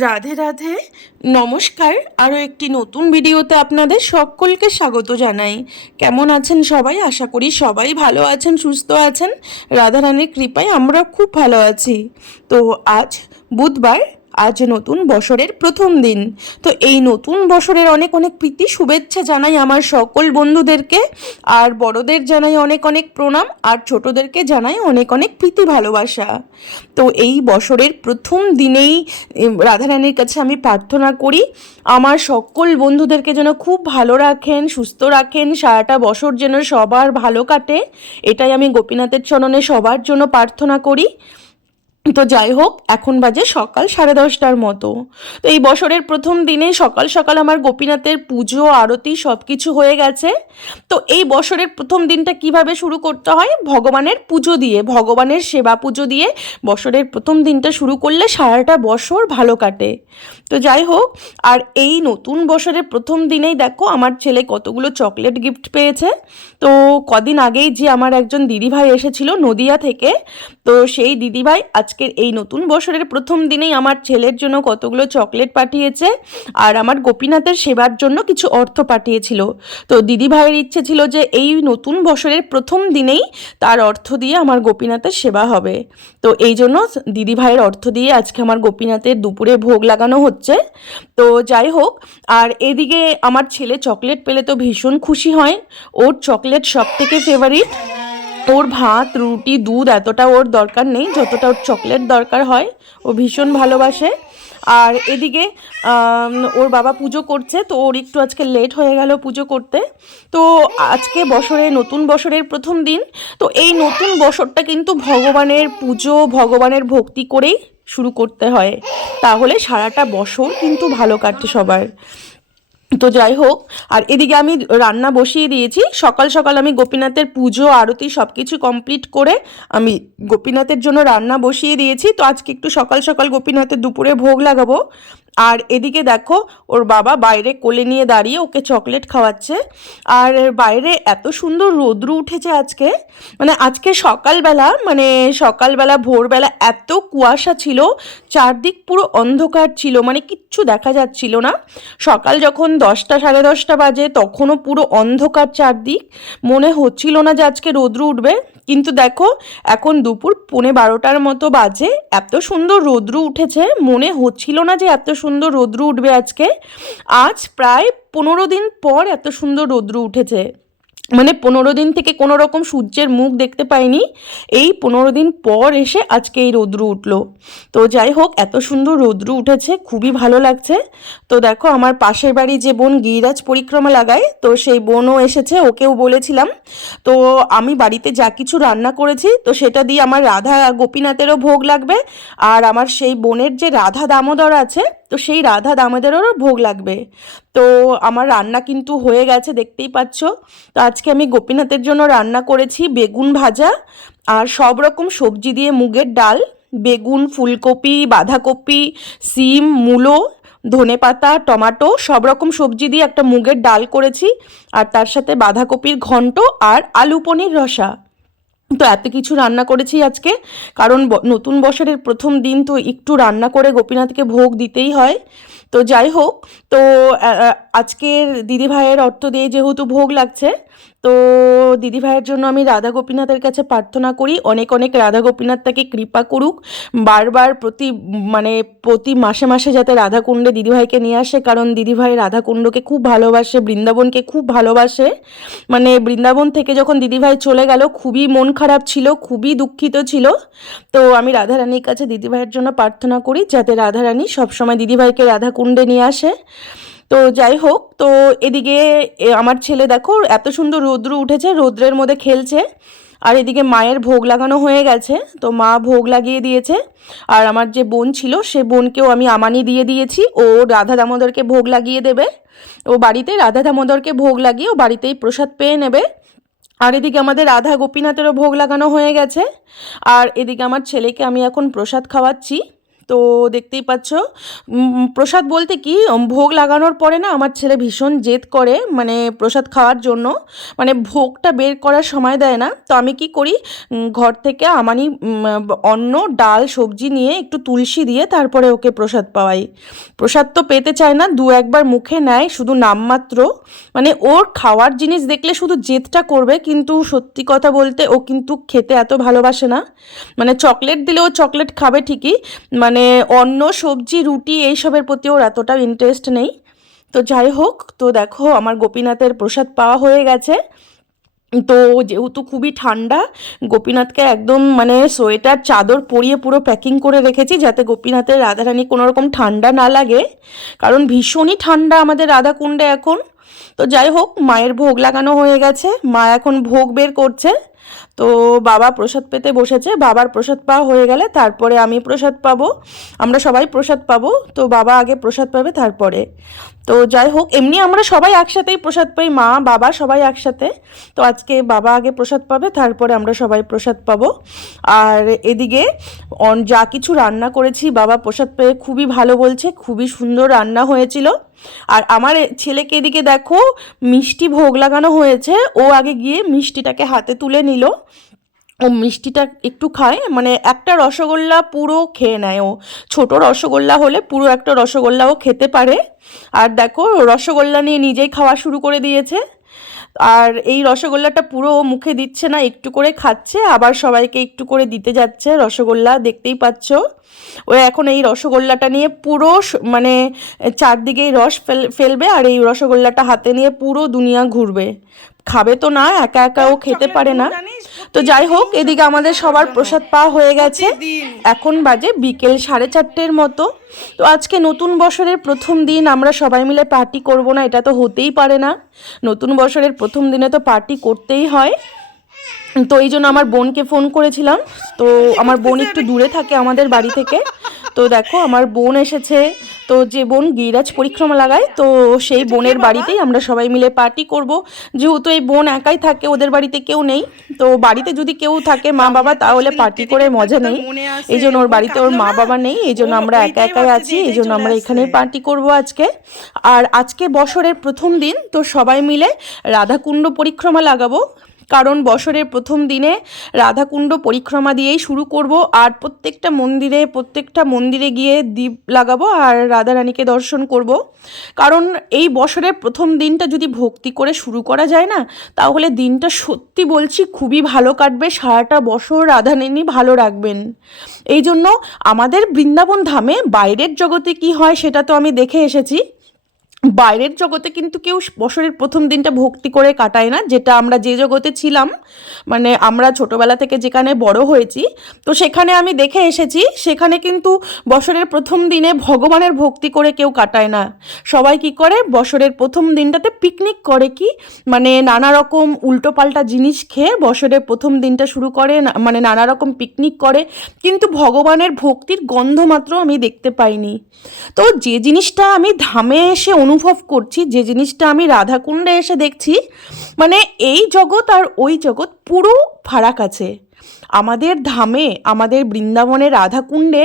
রাধে রাধে, নমস্কার। আরও একটি নতুন ভিডিওতে আপনাদের সকলকে স্বাগত জানাই। কেমন আছেন সবাই? আশা করি সবাই ভালো আছেন, সুস্থ আছেন। রাধারানীর কৃপায় আমরা খুব ভালো আছি। তো আজ বুধবার আজ নতুন বছরের প্রথম দিন। তো এই নতুন বছরের অনেক অনেক প্রীতি, শুভেচ্ছা জানাই আমার সকল বন্ধুদেরকে, আর বড়দের জানাই অনেক অনেক প্রণাম, আর ছোটদেরকে জানাই অনেক অনেক প্রীতি, ভালোবাসা। তো এই বছরের প্রথম দিনেই রাধারানীর কাছে আমি প্রার্থনা করি, আমার সকল বন্ধুদেরকে যেন খুব ভালো রাখেন, সুস্থ রাখেন, সারাটা বছর যেন সবার ভালো কাটে, এটাই আমি গোপীনাথের চরণে সবার জন্য প্রার্থনা করি। তো যাই হোক, এখন বাজে সকাল সাড়ে দশটার মতো। তো এই বছরের প্রথম দিনে সকাল সকাল আমার গোপীনাথের পুজো, আরতি সব কিছু হয়ে গেছে। তো এই বছরের প্রথম দিনটা কীভাবে শুরু করতে হয়? ভগবানের পুজো দিয়ে, ভগবানের সেবা পুজো দিয়ে বছরের প্রথম দিনটা শুরু করলে সারাটা বছর ভালো কাটে। তো যাই হোক, আর এই নতুন বছরের প্রথম দিনেই দেখো আমার ছেলে কতগুলো চকলেট গিফট পেয়েছে। তো কদিন আগেই যে আমার একজন দিদিভাই এসেছিল নদিয়া থেকে, তো সেই দিদিভাই আজকের এই নতুন বছরের প্রথম দিনেই আমার ছেলের জন্য কতগুলো চকলেট পাঠিয়েছে আর আমার গোপীনাথের সেবার জন্য কিছু অর্থ পাঠিয়েছিল। তো দিদিভাইয়ের ইচ্ছে ছিল যে এই নতুন বছরের প্রথম দিনেই তার অর্থ দিয়ে আমার গোপীনাথের সেবা হবে। তো এই জন্য দিদিভাইয়ের অর্থ দিয়ে আজকে আমার গোপীনাথের দুপুরে ভোগ লাগানো হচ্ছে। তো যাই হোক, আর এদিকে আমার ছেলে চকলেট পেলে তো ভীষণ খুশি হয়। ওর চকলেট সব থেকে ফেভারিট ওর ভাত, রুটি, দুধ এতটা ওর দরকার নেই, যতটা ওর চকলেট দরকার হয়, ও ভীষণ ভালোবাসে। আর এদিকে ওর বাবা পুজো করছে, তো ওর একটু আজকে লেট হয়ে গেল পুজো করতে। তো আজকে বছরে, নতুন বছরের প্রথম দিন, তো এই নতুন বছরটা কিন্তু ভগবানের পুজো, ভগবানের ভক্তি করেই শুরু করতে হয়। তাহলে সারাটা বছর কিন্তু ভালো কাটছে সবার। তো যাই হোক, আর এদিকে আমি রান্না বসিয়ে দিয়েছি। সকাল সকাল আমি গোপীনাথের পুজো, আরতি সব কিছু কমপ্লিট করে আমি গোপীনাথের জন্য রান্না বসিয়ে দিয়েছি। তো আজকে একটু সকাল সকাল গোপীনাথের দুপুরে ভোগ লাগাবো। আর এদিকে দেখো, ওর বাবা বাইরে কোলে নিয়ে দাঁড়িয়ে ওকে চকলেট খাওয়াচ্ছে। আর বাইরে এত সুন্দর রোদ্রু উঠেছে আজকে। মানে আজকে সকালবেলা মানে সকালবেলা, ভোরবেলা এত কুয়াশা ছিল, চারদিক পুরো অন্ধকার ছিল মানে কিচ্ছু দেখা যাচ্ছিল না। সকাল যখন দশটা, সাড়ে দশটা বাজে, তখনও পুরো অন্ধকার চারদিক। মনে হচ্ছিল না যে আজকে রোদ্রু উঠবে। কিন্তু দেখো, এখন দুপুর পৌনে বারোটার মতো বাজে, এত সুন্দর রোদ্রু উঠেছে, মনে হচ্ছিল না যে এত রোদ্রু উঠবে আজকে। আজ প্রায় পনেরো দিন পর এত সুন্দর রৌদ্র উঠেছে। মানে পনেরো দিন থেকে কোনো রকম সূর্যের মুখ দেখতে পাইনি। এই পনেরো দিন পর এসে আজকে এই রৌদ্র উঠল। তো যাই হোক, এত সুন্দর রৌদ্র উঠেছে, খুবই ভালো লাগছে। তো দেখো, আমার পাশের বাড়ি যে বোন গিরিরাজ পরিক্রমা লাগায়, তো সেই বোনও এসেছে, ওকেও বলেছিলাম। তো আমি বাড়িতে যা কিছু রান্না করেছি, তো সেটা দিয়ে আমার রাধা গোপীনাথেরও ভোগ লাগবে, আর আমার সেই বোনের যে রাধা দামোদর আছে, তো সেই রাধা দামোদরেরও ভোগ লাগবে। তো আমার রান্না কিন্তু হয়ে গেছে, দেখতেই পাচ্ছ। তো আজকে আমি গোপীনাথের জন্য রান্না করেছি বেগুন ভাজা আর সব রকম সবজি দিয়ে মুগের ডাল, বেগুন, ফুলকপি, বাঁধাকপি, সিম, মূলো, ধনেপাতা, টমাটো, সব রকম সবজি দিয়ে একটা মুগের ডাল করেছি আর তার সাথে বাঁধাকপির ঘন্ট আর আলু পনির রসা। তো এত কিছু রান্না করেছি আজকে, কারণ নতুন বছরের প্রথম দিন তো একটু রান্না করে গোপীনাথকে ভোগ দিতেই হয়। তো যাই হোক তো আজকের দিদিভাইয়ের অর্থ দিয়ে যেহেতু ভোগ লাগছে তো দিদিভাইয়ের জন্য আমি রাধা গোপীনাথের কাছে প্রার্থনা করি। অনেক অনেক রাধা গোপীনাথ তাকে কৃপা করুক। বারবার প্রতি মানে প্রতি মাসে মাসে যাতে রাধাকুণ্ডে দিদিভাইকে নিয়ে আসে, কারণ দিদিভাই রাধাকুণ্ডকে খুব ভালোবাসে, বৃন্দাবনকে খুব ভালোবাসে। মানে বৃন্দাবন থেকে যখন দিদিভাই চলে গেল, খুবই মন খারাপ ছিল, খুবই দুঃখিত ছিল। তো আমি রাধারানীর কাছে দিদিভাইয়ের জন্য প্রার্থনা করি, যাতে রাধারানী সবসময় দিদিভাইকে রাধাকুণ্ডে নিয়ে আসে। তো যাই হোক, তো এদিকে আমার ছেলে দেখো, এত সুন্দর রৌদ্র উঠেছে, রৌদ্রের মধ্যে খেলছে। আর এদিকে মায়ের ভোগ লাগানো হয়ে গেছে, তো মা ভোগ লাগিয়ে দিয়েছে। আর আমার যে বোন ছিল, সে বোনকেও আমি আমানি দিয়ে দিয়েছি। ও রাধা দামোদরকে ভোগ লাগিয়ে দেবে। ও বাড়িতে রাধা দামোদরকে ভোগ লাগিয়ে ও বাড়িতেই প্রসাদ পেয়ে নেবে। আর এদিকে আমাদের রাধা গোপীনাথেরও ভোগ লাগানো হয়ে গেছে। আর এদিকে আমার ছেলেকে আমি এখন প্রসাদ খাওয়াচ্ছি। তো দেখতেই পাচ্ছ প্রসাদ বলতে কি ভোগ লাগানোর পরে না আমার ছেলে ভীষণ জেদ করে মানে প্রসাদ খাওয়ার জন্য মানে ভোগটা বের করার সময় দেয় না। তো আমি কি করি ঘর থেকে উম, অন্ন ডাল সবজি নিয়ে একটু তুলসী দিয়ে তারপরে ওকে প্রসাদ পাওয়াই। প্রসাদ তো পেতে চায় না দু একবার মুখে নেয় শুধু নামমাত্র। মানে ওর খাওয়ার জিনিস দেখলে শুধু জেদটা করবে কিন্তু সত্যি কথা বলতে ও কিন্তু খেতে এত ভালোবাসে না। মানে চকলেট দিলে ও চকলেট খাবে ঠিকই মানে অন্ন, সবজি, রুটি এইসবের প্রতি ওর এতটা ইন্টারেস্ট নেই। তো যাই হোক, তো দেখো আমার গোপীনাথের প্রসাদ পাওয়া হয়ে গেছে। তো যেহেতু খুবই ঠান্ডা, গোপীনাথকে একদম মানে সোয়েটার, চাদর পরিয়ে পুরো প্যাকিং করে রেখেছি যাতে গোপীনাথের রাধারানী কোনো রকম ঠান্ডা না লাগে। কারণ ভীষণই ঠান্ডা আমাদের রাধাকুণ্ডে এখন। তো যাই হোক, মায়ের ভোগ লাগানো হয়ে গেছে। মা এখন ভোগ বের করছে। তো বাবা প্রসাদ পেতে বসেছে, বাবার প্রসাদ পাওয়া হয়ে গেলে তারপরে আমি প্রসাদ পাবো, আমরা সবাই প্রসাদ পাবো, তো বাবা আগে প্রসাদ পাবে তারপরে। তো যাই হোক, এমনি আমরা সবাই একসাথেই প্রসাদ পাই, মা, বাবা সবাই একসাথে। তো আজকে বাবা আগে প্রসাদ পাবে, তারপরে আমরা সবাই প্রসাদ পাবো। আর এদিকে যা কিছু রান্না করেছি, বাবা প্রসাদ পেয়ে খুবই ভালো বলছে, খুবই সুন্দর রান্না হয়েছিল। আর আমার ছেলেকে এদিকে দেখো, মিষ্টি ভোগ লাগানো হয়েছে। ও আগে গিয়ে মিষ্টিটাকে হাতে তুলে নিল। ও মিষ্টিটা একটু খায় মানে একটা রসগোল্লা পুরো খেয়ে নেয় ও। ছোট রসগোল্লা হলে পুরো একটা রসগোল্লাও খেতে পারে। আর দেখো, রসগোল্লা নিয়ে নিজেই খাওয়া শুরু করে দিয়েছে। আর এই রসগোল্লাটা পুরো মুখে দিচ্ছে না, একটু করে খাচ্ছে, আবার সবাইকে একটু করে দিতে যাচ্ছে। রসগোল্লা দেখতেই পাচ্ছ। ও এখন এই রসগোল্লাটা নিয়ে পুরো মানে চারদিকেই রস ফেল, ফেলবে, আর এই রসগোল্লাটা হাতে নিয়ে পুরো দুনিয়া ঘুরবে। খাবে তো না একা একা ও খেতে পারে না। তো যাই হোক এদিকে আমাদের সবার প্রসাদ পাওয়া হয়ে গেছে। এখন বাজে বিকেল সাড়ে চারটের মতো। তো আজকে নতুন বছরের প্রথম দিন আমরা সবাই মিলে পার্টি করব না এটা তো হতেই পারে না। নতুন বছরের প্রথম দিনে তো পার্টি করতেই হয়। তো এই জন্য আমার বোনকে ফোন করেছিলাম। তো আমার বোন একটু দূরে থাকে আমাদের বাড়ি থেকে। তো দেখো আমার বোন এসেছে। তো যে বোন গিরাজ পরিক্রমা লাগায় তো সেই বোনের বাড়িতেই আমরা সবাই মিলে পার্টি করব। যেহেতু এই বোন একাই থাকে ওদের বাড়িতে কেউ নেই। তো বাড়িতে যদি কেউ থাকে মা বাবা তাহলে পার্টি করে মজা নেই। এই জন্য ওর বাড়িতে ওর মা বাবা নেই এই জন্য আমরা একা একাই আছি এই জন্য আমরা এখানে পার্টি করব আজকে। আর আজকে বছরের প্রথম দিন তো সবাই মিলে রাধাকুণ্ড পরিক্রমা লাগাবো। কারণ বছরের প্রথম দিনে রাধাকুণ্ড পরিক্রমা দিয়েই শুরু করব আর প্রত্যেকটা মন্দিরে প্রত্যেকটা মন্দিরে গিয়ে দীপ লাগাবো আর রাধারানীকে দর্শন করব। কারণ এই বছরের প্রথম দিনটা যদি ভক্তি করে শুরু করা যায় না, তাহলে দিনটা সত্যি বলছি খুবই ভালো কাটবে, সারাটা বছর রাধারানী ভালো রাখবেন। এই জন্য আমাদের বৃন্দাবন ধামে বাইরের জগতে কি হয় সেটা তো আমি দেখে এসেছি। বাইরের জগতে কিন্তু কেউ বছরের প্রথম দিনটা ভক্তি করে কাটায় না, যেটা আমরা যে জগতে ছিলাম মানে আমরা ছোটবেলা থেকে যেখানে বড় হয়েছি, তো সেখানে আমি দেখে এসেছি, সেখানে কিন্তু বছরের প্রথম দিনে ভগবানের ভক্তি করে কেউ কাটায় না। সবাই কি করে? বছরের প্রথম দিনটাতে পিকনিক করে কি? মানে নানা রকম উল্টোপাল্টা জিনিস খেয়ে বছরের প্রথম দিনটা শুরু করে মানে নানা রকম পিকনিক করে, কিন্তু ভগবানের ভক্তির গন্ধ মাত্র আমি দেখতে পাইনি। তো যে জিনিসটা আমি ধামে এসে অনুভব করছি, যে জিনিসটা আমি রাধাকুণ্ডে এসে দেখছি মানে এই জগৎ আর ওই জগৎ পুরো ফারাক আছে। আমাদের ধামে, আমাদের বৃন্দাবনের রাধাকুণ্ডে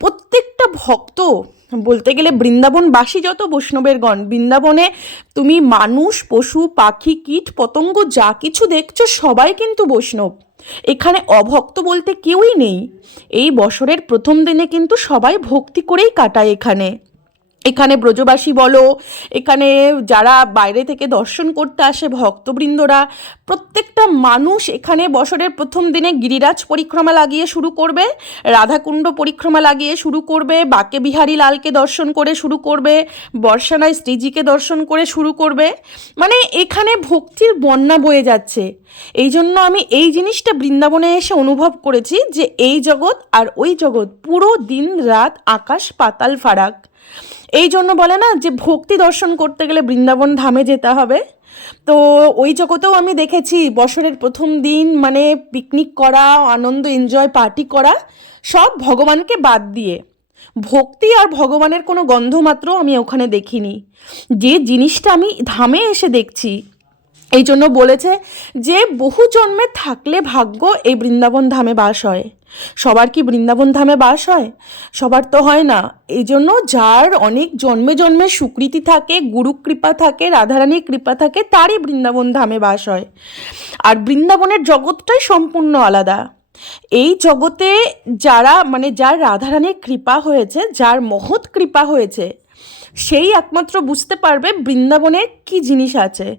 প্রত্যেকটা ভক্ত, বলতে গেলে বৃন্দাবনবাসী যত বৈষ্ণবের গণ বৃন্দাবনে তুমি মানুষ, পশু, পাখি, কীট, পতঙ্গ যা কিছু দেখছ সবাই কিন্তু বৈষ্ণব। এখানে অভক্ত বলতে কেউই নেই। এই বছরের প্রথম দিনে কিন্তু সবাই ভক্তি করেই কাটায় এখানে। এখানে ব্রজবাসী বলো, এখানে যারা বাইরে থেকে দর্শন করতে আসে ভক্তবৃন্দরা, প্রত্যেকটা মানুষ এখানে বছরের প্রথম দিনে গিরিরাজ পরিক্রমা লাগিয়ে শুরু করবে, রাধাকুণ্ড পরিক্রমা লাগিয়ে শুরু করবে বাকে বিহারী লালকে দর্শন করে শুরু করবে, বর্ষানায় শ্রীজিকে দর্শন করে শুরু করবে। মানে এখানে ভক্তির বন্যা বয়ে যাচ্ছে। এই জন্য আমি এই জিনিসটা বৃন্দাবনে এসে অনুভব করেছি যে এই জগৎ আর ওই জগৎ পুরো দিন রাত আকাশ পাতাল ফারাক। এই জন্য বলে না যে ভক্তি দর্শন করতে গেলে বৃন্দাবন ধামে যেতে হবে। তো ওই জগতেও আমি দেখেছি বছরের প্রথম দিন মানে পিকনিক করা, আনন্দ এনজয় পার্টি করা, সব ভগবানকে বাদ দিয়ে। ভক্তি আর ভগবানের কোনো গন্ধমাত্র আমি ওখানে দেখিনি। যে জিনিসটা আমি ধামে এসে দেখছি এই জন্য বলেছে যে বহু জন্মে থাকলে ভাগ্য এই বৃন্দাবন ধামে বাস হয়। সবার কি বৃন্দাবন ধামে বাস হয়? সবার তো হয় না। এই জন্য যার অনেক জন্মে জন্মে সুকৃতি থাকে, গুরু কৃপা থাকে, রাধারানীর কৃপা থাকে, তারই বৃন্দাবন ধামে বাস হয়। আর বৃন্দাবনের জগৎটাই সম্পূর্ণ আলাদা। এই জগতে যারা মানে যার রাধারানীর কৃপা হয়েছে, যার মহৎ কৃপা হয়েছে সেই একমাত্র বুঝতে পারবে বৃন্দাবনের কি জিনিস আছে।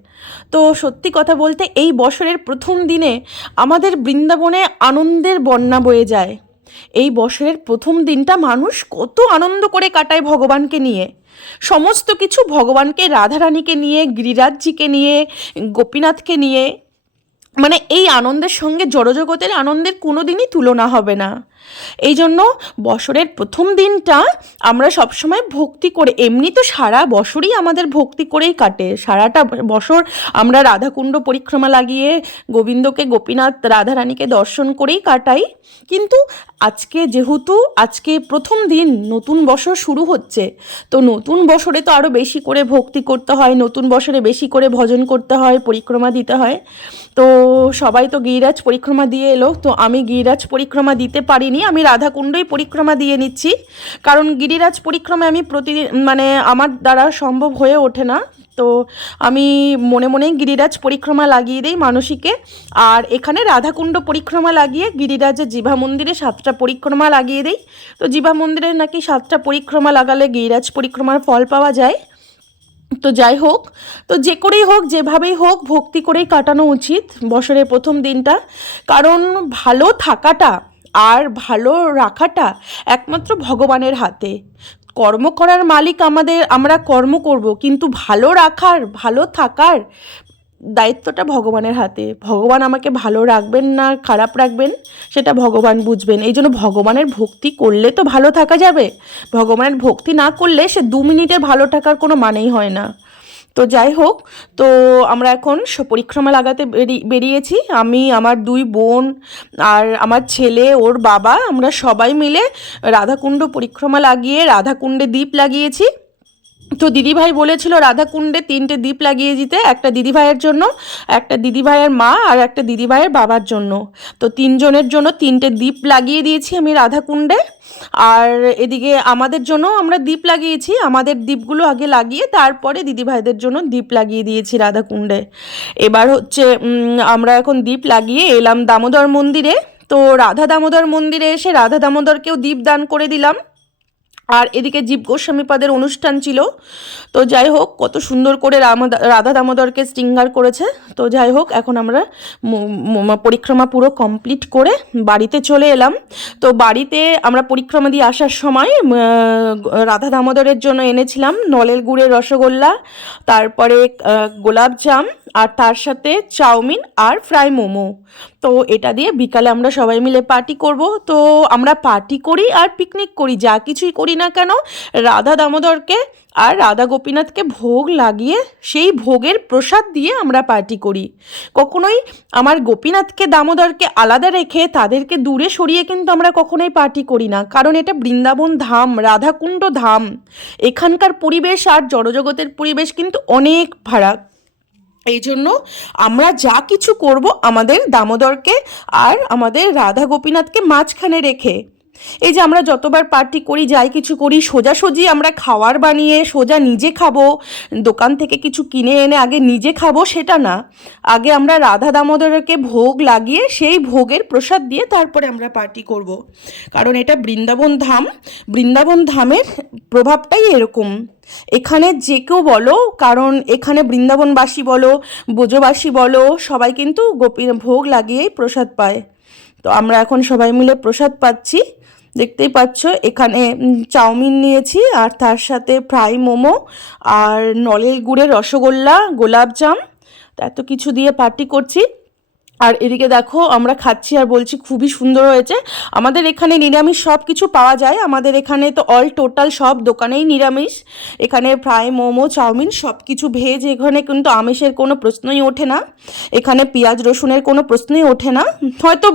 তো সত্যি কথা বলতে এই বছরের প্রথম দিনে আমাদের বৃন্দাবনে আনন্দের বন্যা বয়ে যায়। এই বছরের প্রথম দিনটা মানুষ কত আনন্দ করে কাটায় ভগবানকে নিয়ে। সমস্ত কিছু ভগবানকে, রাধারানীকে নিয়ে গিরিরাজজিকে নিয়ে, গোপীনাথকে নিয়ে মানে এই আনন্দের সঙ্গে জড়জগতের আনন্দের কোনো দিনই তুলনা হবে না। এই জন্য বছরের প্রথম দিনটা আমরা সবসময় ভক্তি করে, এমনি তো সারা বছরই আমাদের ভক্তি করেই কাটে। সারাটা বছর আমরা রাধাকুণ্ড পরিক্রমা লাগিয়ে, গোবিন্দকে, গোপীনাথ, রাধারানীকে দর্শন করেই কাটাই। কিন্তু আজকে যেহেতু আজকে প্রথম দিন নতুন বছর শুরু হচ্ছে, তো নতুন বছরে তো আরও বেশি করে ভক্তি করতে হয়, নতুন বছরে বেশি করে ভজন করতে হয়, পরিক্রমা দিতে হয়। তো সবাই তো গিরিরাজ পরিক্রমা দিয়ে এলো, তো আমি গিরিরাজ পরিক্রমা দিতে পারিনি, আমি রাধাকুণ্ডই পরিক্রমা দিয়ে নিচ্ছি। কারণ গিরিরাজ পরিক্রমা আমি প্রতিদিন মানে আমার দ্বারা সম্ভব হয়ে ওঠে না। তো আমি মনে মনে গিরিরাজ পরিক্রমা লাগিয়ে দিই মানসিকে। আর এখানে রাধাকুণ্ড পরিক্রমা লাগিয়ে গিরিরাজের জিভা মন্দিরে সাতটা পরিক্রমা লাগিয়ে দিই। তো জিভা মন্দিরে নাকি সাতটা পরিক্রমা লাগালে গিরিরাজ পরিক্রমার ফল পাওয়া যায়। তো যাই হোক, তো যে করেই হোক, যেভাবেই হোক, ভক্তি করেই কাটানো উচিত বছরের প্রথম দিনটা। কারণ ভালো থাকাটা আর ভালো রাখাটা একমাত্র ভগবানের হাতে। কর্ম করার মালিক আমাদের, আমরা কর্ম করব, কিন্তু ভালো রাখার, ভালো থাকার দায়িত্বটা ভগবানের হাতে। ভগবান আমাকে ভালো রাখবেন না, খারাপ রাখবেন, সেটা ভগবান বুঝবেন। এই জন্য ভগবানের ভক্তি করলে তো ভালো থাকা যাবে। ভগবানের ভক্তি না করলে সে দু মিনিটের ভালো থাকার কোনো মানেই হয় না। তো যাই হোক, তো আমরা এখন পরিক্রমা লাগাতে বেরি- বেরিয়েছি। আমি, আমার দুই বোন আর আমার ছেলে, ওর বাবা, আমরা সবাই মিলে রাধাকুণ্ড পরিক্রমা লাগিয়ে, রাধাকুণ্ডে দ্বীপ লাগিয়েছি। তো দিদিভাই বলেছিল রাধাকুণ্ডে তিনটে দ্বীপ লাগিয়ে দিতে, একটা দিদিভাইয়ের জন্য, একটা দিদিভাইয়ের মা আর একটা দিদিভাইয়ের বাবার জন্য। তো তিনজনের জন্য তিনটে দ্বীপ লাগিয়ে দিয়েছি আমি রাধাকুণ্ডে। আর এদিকে আমাদের জন্য আমরা দ্বীপ লাগিয়েছি, আমাদের দ্বীপগুলো আগে লাগিয়ে তারপরে দিদিভাইদের জন্য দ্বীপ লাগিয়ে দিয়েছি রাধাকুণ্ডে। এবার হচ্ছে আমরা এখন দ্বীপ লাগিয়ে এলাম দামোদর মন্দিরে। তো রাধা দামোদর মন্দিরে এসে রাধা দামোদরকেও দ্বীপ দান করে দিলাম। আর এদিকে জীব গোস্বামীপাদের অনুষ্ঠান ছিল। তো যাই হোক কত সুন্দর করে রাধা দামোদরকে স্টিঙ্গার করেছে। তো যাই হোক এখন আমরা পরিক্রমা পুরো কমপ্লিট করে বাড়িতে চলে এলাম। তো বাড়িতে আমরা পরিক্রমা দিয়ে আসার সময় রাধা দামোদরের জন্য এনেছিলাম নলের গুড়ের রসগোল্লা তারপরে আহ, গোলাপ জাম আর তার সাথে চাউমিন আর ফ্রাই মোমো। তো এটা দিয়ে বিকালে আমরা সবাই মিলে পার্টি করব। তো আমরা পার্টি করি আর পিকনিক করি যা কিছুই করি না কেন, রাধা দামোদরকে আর রাধা গোপীনাথকে ভোগ লাগিয়ে সেই ভোগের প্রসাদ দিয়ে আমরা পার্টি করি। কখনোই আমার গোপীনাথকে, দামোদরকে আলাদা রেখে তাদেরকে দূরে সরিয়ে কিন্তু আমরা কখনোই পার্টি করি না। কারণ এটা বৃন্দাবন ধাম, রাধাকুণ্ড ধাম। এখানকার পরিবেশ আর জড়জগতের পরিবেশ কিন্তু অনেক ফারাক। এই জন্য আমরা যা কিছু করব আমাদের দামোদরকে আর আমাদের রাধা গোপীনাথকে মাঝখানে রেখে। এই যে আমরা যতবার পার্টি করি, যাই কিছু করি, সোজাসুজি আমরা খাওয়ার বানিয়ে সোজা নিজে খাব, দোকান থেকে কিছু কিনে এনে আগে নিজে খাব সেটা না। আগে আমরা রাধা দামোদরকে ভোগ লাগিয়ে সেই ভোগের প্রসাদ দিয়ে তারপরে আমরা পার্টি করব। কারণ এটা বৃন্দাবন ধাম। বৃন্দাবন ধামের প্রভাবটাই এরকম। এখানে যে কেউ বলো, কারণ এখানে বৃন্দাবনবাসী বলো, ব্রজবাসী বলো, সবাই কিন্তু গোপী ভোগ লাগিয়েই প্রসাদ পায়। তো আমরা এখন সবাই মিলে প্রসাদ পাচ্ছি। দেখতেই পাচ্ছ, এখানে চাউমিন নিয়েছি, আর তার সাথে ফ্রাই মোমো, আর নলের গুড়ের রসগোল্লা গোলাপজাম এত কিছু দিয়ে পার্টি করছি। আর এদিকে দেখো, আমরা খাচ্ছি আর বলছি খুবই সুন্দর হয়েছে। আমাদের এখানে নিরামিষ সব কিছু পাওয়া যায়। আমাদের এখানে তো অল টোটাল সব দোকানেই নিরামিষ। এখানে ফ্রাই, মোমো, চাউমিন সব কিছু ভেজ, এখানে কিন্তু আমিষের কোনো প্রশ্নই ওঠে না। এখানে পেঁয়াজ, রসুনের কোনো প্রশ্নই ওঠে না। হয়তো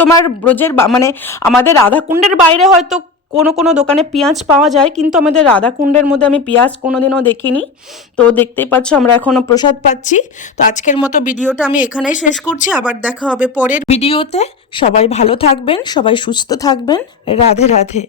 তোমার ব্রজের মানে আমাদের রাধাকুণ্ডের বাইরে হয়তো কোনো কোনো দোকানে পেঁয়াজ পাওয়া যায়, কিন্তু আমাদের রাধাকুণ্ডের মধ্যে আমি পেঁয়াজ কোনোদিনও দেখিনি। তো দেখতেই পাচ্ছ আমরা এখনও প্রসাদ পাচ্ছি। তো আজকের মতো ভিডিওটা আমি এখানেই শেষ করছি। আবার দেখা হবে পরের ভিডিওতে। সবাই ভালো থাকবেন, সবাই সুস্থ থাকবেন। রাধে রাধে।